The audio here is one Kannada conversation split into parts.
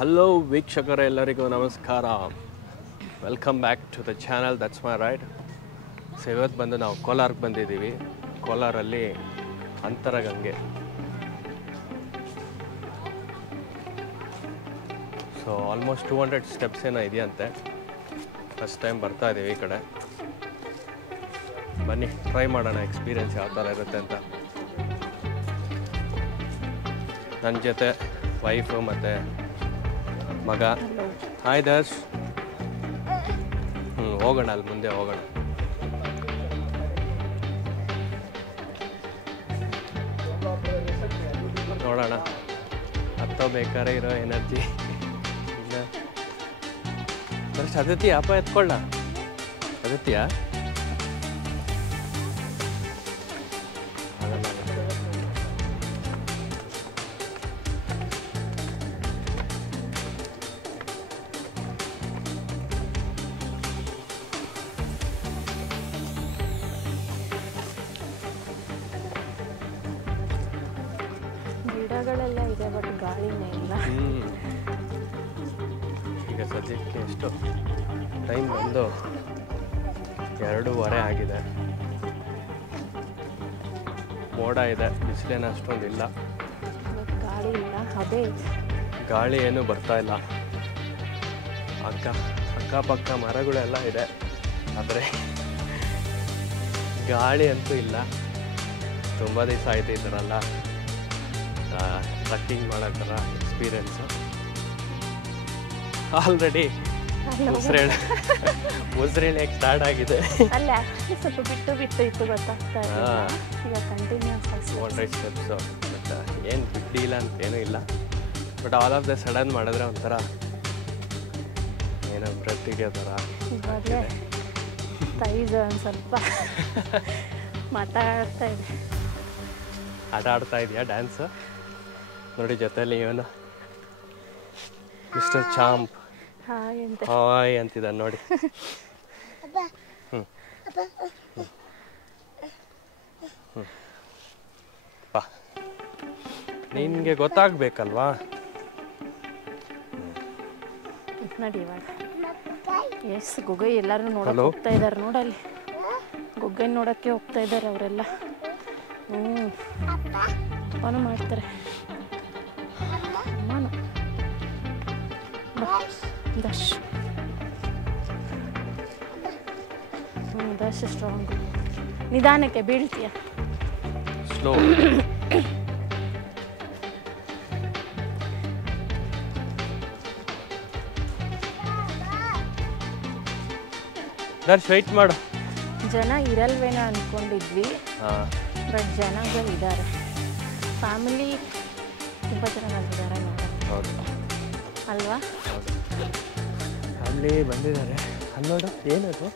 ಹಲೋ ವೀಕ್ಷಕರ ಎಲ್ಲರಿಗೂ ನಮಸ್ಕಾರ. Welcome back to the channel that's my ride. So ಇವತ್ತು ಬಂದು ನಾವು ಕೋಲಾರಕ್ಕೆ ಬಂದಿದ್ದೀವಿ. ಕೋಲಾರಲ್ಲಿ ಅಂತರಗಂಗೆ. ಸೊ ಆಲ್ಮೋಸ್ಟ್ 200 ಸ್ಟೆಪ್ಸ್ ಏನೋ ಇದೆಯಂತೆ. ಫಸ್ಟ್ ಟೈಮ್ ಬರ್ತಾ ಇದ್ದೀವಿ ಈ ಕಡೆ. ಬನ್ನಿ ಟ್ರೈ ಮಾಡೋಣ ಎಕ್ಸ್ಪೀರಿಯೆನ್ಸ್ ಯಾವ ಥರ ಇರುತ್ತೆ ಅಂತ. ನನ್ನ ಜೊತೆ ವೈಫು ಮತ್ತು ಮಗ. ಹಾಯ್ ದರ್ಶ್. ಹೋಗೋಣ, ಅಲ್ಲಿ ಮುಂದೆ ಹೋಗೋಣ. ನೋಡೋಣ ಹತ್ತೋ ಬೇಕಾದ್ರೆ ಇರೋ ಎನರ್ಜಿ. ಇನ್ನು ದರ್ಶ್ ಅದತ್ತಿ ಅಪ್ಪ ಎತ್ಕೊಳ್ಳ. ಅದತ್ತಿಯಾ ಗಿಡಗಳೆಲ್ಲ ಇದೆ ಬಟ್ ಗಾಳಿನೇ ಇಲ್ಲ. ಈಗ ಸದ್ಯಕ್ಕೆ ಎಷ್ಟು ಟೈಮ್ ಬಂದು 2:15 ಆಗಿದೆ. ಮೋಡ ಇದೆ, ಬಿಸಿಲೇನು ಅಷ್ಟೊಂದಿಲ್ಲ, ಗಾಳಿ ಇಲ್ಲ. ಅದೇ ಗಾಳಿ ಏನು ಬರ್ತಾ ಇಲ್ಲ. ಅಕ್ಕಪಕ್ಕ ಮರಗಳೆಲ್ಲ ಇದೆ, ಆದರೆ ಗಾಳಿ ಅಂತೂ ಇಲ್ಲ. ತುಂಬ ದಿವಸ ಆಯ್ತು ಈ ಥರ ಎಲ್ಲ ಟ್ರಕ್ಕಿಂಗ್ ಮಾಡೋ ಥರ ಎಕ್ಸ್ಪೀರಿಯೆನ್ಸು. ಆಲ್ರೆಡಿ ಮುಸ್ರೇಳಿಯಾಗಿ ಸ್ಟಾರ್ಟ್ ಆಗಿದೆ. ಅಲ್ಲ ಸ್ವಲ್ಪ ಬಿಟ್ಟು ಇತ್ತು ಗೊತ್ತಾಗ್ತಾ ಇಲ್ಲ. ಈಗ ಕಂಟಿನ್ಯೂಸ್ 200 ಸ್ಟೆಪ್ಸು. ಬಟ್ ಏನು ಬಿಟ್ಟಿಲ್ಲ ಅಂತೇನೂ ಇಲ್ಲ. But all of the sudden ಮಾಡಿದ್ರೆ ಒಂಥರ ಏನೋ ಪ್ರತಿಗೆ ಥರ ಇವಾಗಲೇ ಸೈಜ್ ಒಂದು ಸ್ವಲ್ಪ ಮಾತಾಡ್ತಾ ಇದೆ. ಆಟ ಆಡ್ತಾ ಇದೆಯಾ ಡ್ಯಾನ್ಸು? ನೋಡಿ ಜೊತೆಲಿ ಇವನು ಮಿಸ್ಟರ್ ಚಾಂಪ್ ಹಾಯ್ ಅಂತಿದ್ದ ನೋಡಿ. ನಿನ್ಗೆ ಗೊತ್ತಾಗ್ಬೇಕಲ್ವಾ? ನೋಡಿ ಇವಾಗ ಎಷ್ಟು ಗುಗ್ಗೈ ಎಲ್ಲರೂ ನೋಡಕ್ಕೆ ಹೋಗ್ತಾ ಇದ್ದಾರೆ. ನೋಡಲ್ಲಿ ಗುಗ್ಗೈ ನೋಡೋಕ್ಕೆ ಹೋಗ್ತಾ ಇದ್ದಾರೆ ಅವರೆಲ್ಲ. ಅವನು ಮಾಡ್ತಾರೆ. ಅಮ್ಮನು ದಶ್ ದಶ್ ಸ್ಟ್ರಾಂಗು. ನಿಧಾನಕ್ಕೆ ಬೀಳ್ತೀಯ. ಸ್ಲೋ. ದರ್ಶ್ ವೆಯ್ಟ್ ಮಾಡು. ಜನ ಇರಲ್ವೇನೋ ಅಂದ್ಕೊಂಡಿದ್ವಿ, ಬಟ್ ಜನಗಳಿದ್ದಾರೆ. ಫ್ಯಾಮಿಲಿ ತುಂಬ ಜನ ಬಂದಿದ್ದಾರೆ ಹೌದು ಅಲ್ವಾ? ಹೌದು, ಫ್ಯಾಮಿಲಿ ಬಂದಿದ್ದಾರೆ. ಅಲ್ಲೋಡು ಏನದು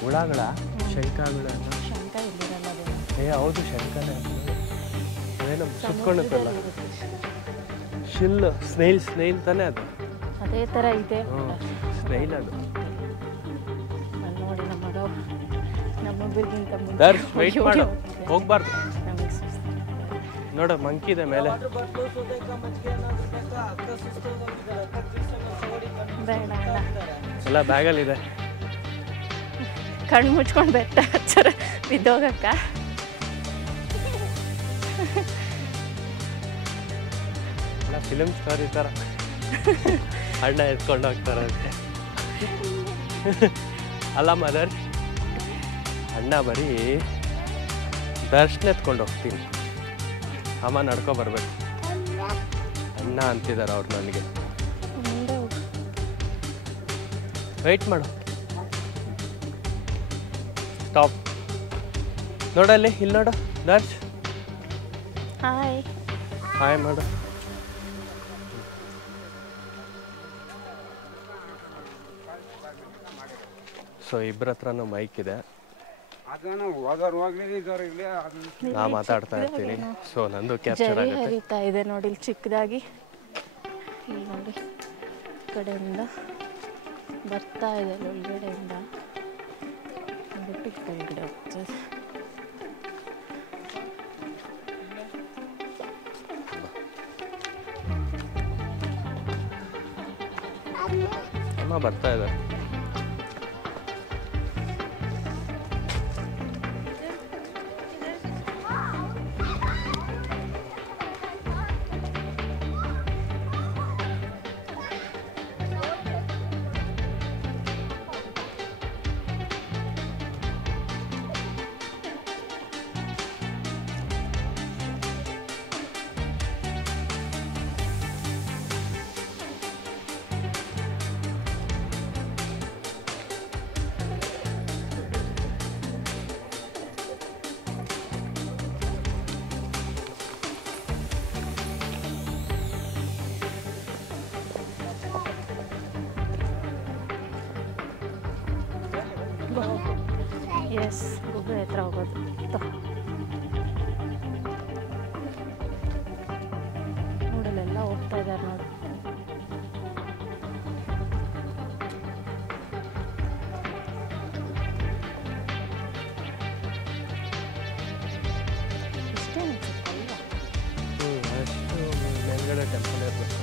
ಹುಳಗಳ ಶಂಖಗಳು. ಶಂಖ ಇಲ್ಲಿರಲ್ಲ ಅದು. ಹೌದು ಶಂಖನೇ. ಅದೇನೋ ಸುತ್ಕೊಂಡಿರ್ತಲ್ಲ ಶಿಲ್. ಸ್ನೇಲ್ ತಾನೇ ಅದು. ಅದೇ ಥರ ಇದೆ ಸ್ನೇಲ್ ಅದು. ಅಲ್ಲಿ ನೋಡಿ ನಮ್ಮೊಬ್ಬರಿಗಿಂತ ದರ್ಶ್ ವೆಯ್ಟ್ ಮಾಡು, ಹೋಗ್ಬಾರ್ದು. ನಮಗೆ ಸುಸ್ತು. ನೋಡು ಮಂಕಿ ಇದೆ ಮೇಲೆ. ಬೇಡ ಎಲ್ಲ ಬ್ಯಾಗಲ್ಲಿದೆ. ಕಣ್ಣು ಮುಚ್ಕೊಂಡು ಬೆಟ್ಟ ಹಚ್ಚರ ಬಿದ್ದೋಗಕ್ಕ. ಎಲ್ಲ ಫಿಲಮ್ ಸ್ಟಾರ್ ಈ ಥರ ಅಣ್ಣ ಎತ್ಕೊಂಡು ಹೋಗ್ತಾರಂತೆ. ಅಲ್ಲ ಮದರ್, ಅಣ್ಣ ಬರೀ ದರ್ಶನ ಎತ್ಕೊಂಡು ಹೋಗ್ತೀನಿ, ಅಮ್ಮ ನಡ್ಕೊ ಬರ್ಬೇಕು. ಅಣ್ಣ ಅಂತಿದ್ದಾರೆ ಅವ್ರು ನನಗೆ. ವೆಯ್ಟ್ ಮಾಡು. ಸ್ಟಾಪ್. ನೋಡಲ್ಲಿ, ಇಲ್ಲಿ ನೋಡು ದರ್ಶ್. ಹಾಯ್ ಹಾಯ್ ಮಾಡು. ಸೊ ಇಬ್ಬರ ಹತ್ರನೂ ಮೈಕ್ ಇದೆ. ನಾ ಮಾತಾಡ್ತಾ ಇರ್ತೀನಿ. ಸೊ ನಂದು ಕ್ಯಾಪ್ಚರ್ ಆಗುತ್ತೆ. ಹರಿತಾ ಇದೆ ನೋಡಿ ಇಲ್ಲಿ ಚಿಕ್ಕದಾಗಿ. ಇಲ್ಲಿ ನೋಡಿ ಕಡೆಯಿಂದ ಬರ್ತಾ ಇದೆ ಒಳಗಡೆಯಿಂದ ಬಿಟ್ಟು ಕೆಳಗಡೆ ಹೋಗ್ತದೆ. ಅಮ್ಮ ಬರ್ತಾ ಇದೆ. ಎಸ್ ಗುಬ್ಬಿ ಹತ್ರ ಹೋಗೋದು. ನೋಡಲೆಲ್ಲ ಹೋಗ್ತಾ ಇದ್ದಾರೆ ನೋಡಿ. ಇಷ್ಟೇ ಅನ್ಸುತ್ತಲ್ವಾ? ಅಷ್ಟು ಮೇಲ್ಗಡೆ ಟೆಂಪಲ್ ಇರಬೇಕು.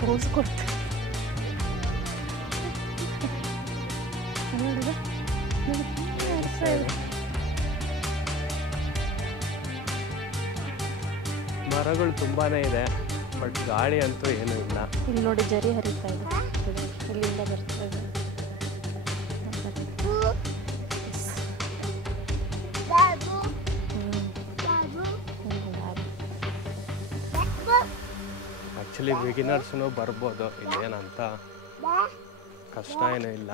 ಪೋಸ್ ಕೊಡ್ತು. ಮರಗಳು ತುಂಬಾನೇ ಇದೆ, ಬಟ್ ಗಾಳಿ ಅಂತೂ ಏನೂ ಇಲ್ಲ. ಇಲ್ಲಿ ನೋಡಿ ಜರಿ ಹರಿತಾ ಇದೆ, ಇಲ್ಲಿಂದ ಬರ್ತಾ ಇದೆ. ಆ್ಯಕ್ಚುಲಿ ಬಿಗಿನರ್ಸ್ನು ಬರ್ಬೋದು, ಇಲ್ಲೇನಂತ ಕಷ್ಟ ಏನೂ ಇಲ್ಲ.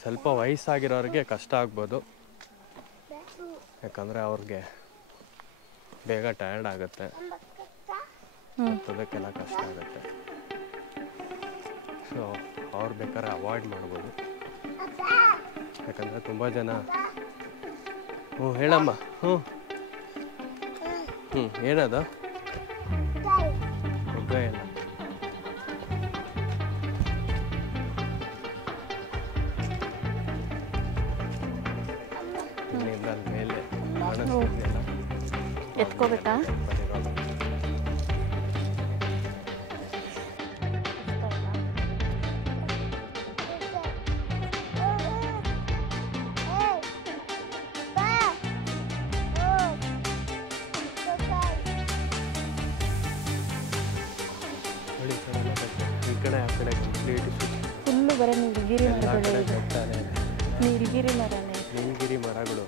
ಸ್ವಲ್ಪ ವಯಸ್ಸಾಗಿರೋರಿಗೆ ಕಷ್ಟ ಆಗ್ಬೋದು, ಯಾಕಂದರೆ ಅವ್ರಿಗೆ ಬೇಗ ಟಯರ್ಡ್ ಆಗುತ್ತೆ, ಅದಕ್ಕೆಲ್ಲ ಕಷ್ಟ ಆಗುತ್ತೆ. ಸೊ ಅವ್ರು ಬೇಕಾದ್ರೆ ಅವಾಯ್ಡ್ ಮಾಡ್ಬೋದು, ಯಾಕಂದರೆ ತುಂಬ ಜನ ಹೇಳಮ್ಮ. ಏನದು ಹುಗ್ಗ ಇಲ್ಲ. ಇಲ್ಲಿಂದ ಮೇಲೆ ಕಾಣಿಸ್ತಿದೆಯಲ್ಲ, ಎತ್ಕೋಬೇಕಾ? ಈ ಕಡೆ ಆ ಕಡೆ ಕಂಪ್ಲೀಟ್ ಫುಲ್ಲು ಬರೀ ನೀಲಗಿರಿ ಮರಗಳು ಇದೆ. ನೀಲಗಿರಿ ಮರನೇ, ನೀಲಗಿರಿ ಮರಗಳು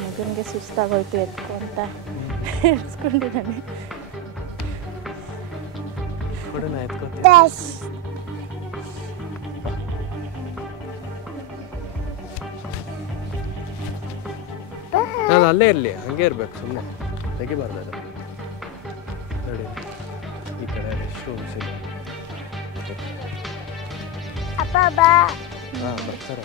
ಮಗನಿಗೆ ಸುಸ್ತಾಗೋಯ್ತು ಎತ್ಕೊ ಅಂತ ಎತ್ಸ್ಕೊಂಡಿದ್ದಾನೆ. ನಾನು ಅಲ್ಲೇ ಇರಲಿ, ಹಂಗೆ ಇರ್ಬೇಕು, ಸುಮ್ಮನೆ ತೆಗಿಬಾರ್ದು. ನೋಡಿ ಈ ಕಡೆ ರೆಸ್ಟ್ ರೂಮ್ಸ್ ಇದೆ. ಹಾಂ ಬರ್ತಾರೆ.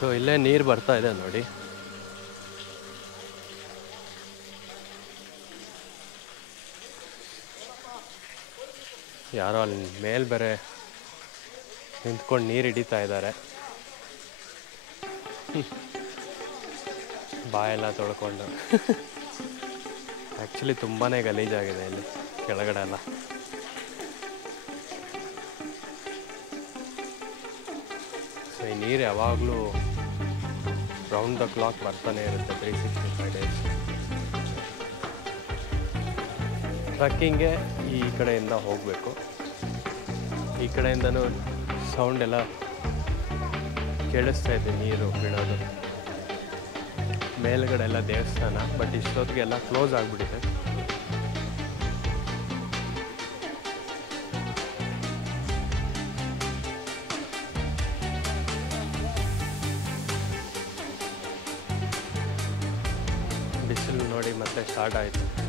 ಸೊ ಇಲ್ಲೇ ನೀರು ಬರ್ತಾ ಇದೆ ನೋಡಿ. ಯಾರೋ ಅಲ್ಲಿ ಮೇಲೆ ಬೇರೆ ನಿಂತ್ಕೊಂಡು ನೀರು ಹಿಡಿತಾ ಇದ್ದಾರೆ. ಬಾಯೆಲ್ಲ ತೊಳ್ಕೊಂಡು. ಆ್ಯಕ್ಚುಲಿ ತುಂಬಾ ಗಲೀಜಾಗಿದೆ ಇಲ್ಲಿ ಕೆಳಗಡೆ ಎಲ್ಲ. ಸೊ ಈ ನೀರು ಯಾವಾಗಲೂ ರೌಂಡ್ ದ ಕ್ಲಾಕ್ ಬರ್ತಾನೆ ಇರುತ್ತೆ, 365 ಡೇಸ್. ಟ್ರಕ್ಕಿಂಗ್ಗೆ ಈ ಕಡೆಯಿಂದ ಹೋಗಬೇಕು. ಈ ಕಡೆಯಿಂದನೂ ಸೌಂಡ್ ಎಲ್ಲ ಕೇಳಿಸ್ತಾ ಇದೆ, ನೀರು ಬೀಳೋದು. ಮೇಲ್ಗಡೆ ಎಲ್ಲ ದೇವಸ್ಥಾನ, ಬಟ್ ಇಷ್ಟೊತ್ತಿಗೆಲ್ಲ ಕ್ಲೋಸ್ ಆಗಿಬಿಟ್ಟಿದೆ. ಸ್ಟಾರ್ಟ್ ಆಯಿತು.